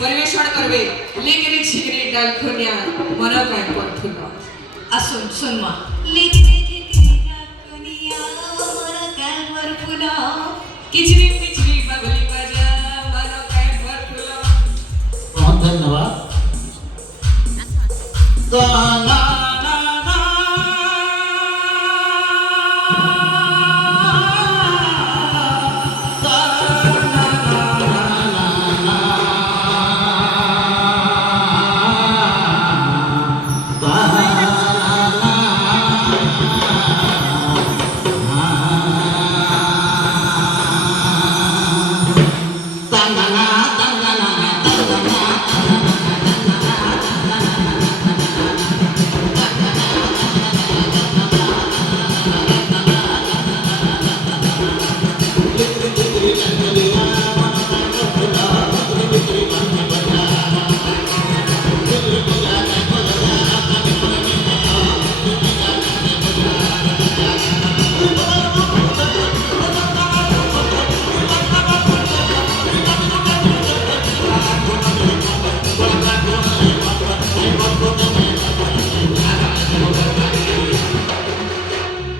পরিবেশন করবে লেগেরে ছিগরে ডাল খুনিয়া মরা গায় পথুল আসুন শুনমা লেগেরে ছিগরে ডাল খুনিয়া মরা গায় পথুল কিচরি পিচরি বাবলি বাজা মরা গায় পথুল बहुत धन्यवाद गाना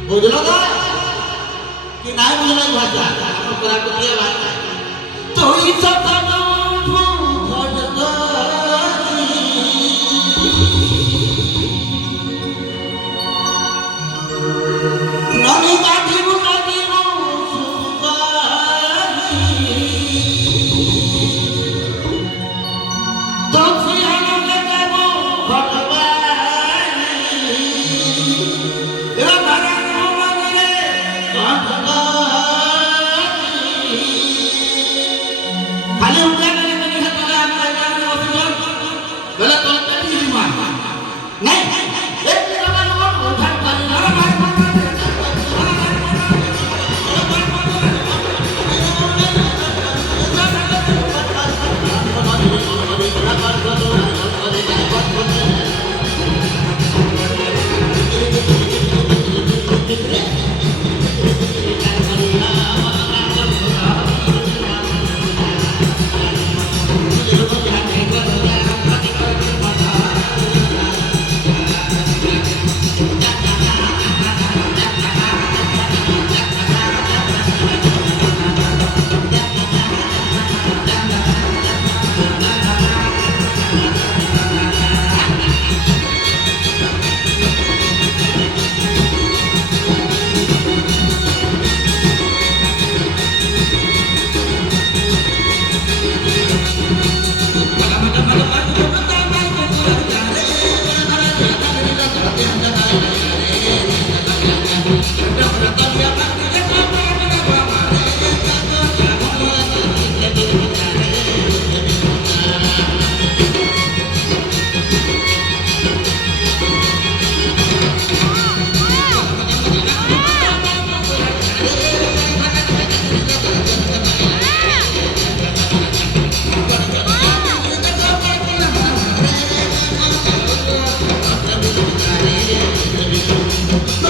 बुझलो ना कि नहीं बुझलो भाषा आपको पूरा कुटिया भाषा तो ये सब ननी काठी बुलाती रो सुबानी तो फिर ले जाओ भगवानी एरा भागा खाली उठा नहीं नहीं है तो आप लगा रहे हो गलत गलत नहीं मार नहीं एक जगह लोग उठा पानी ना मार Terima kasih.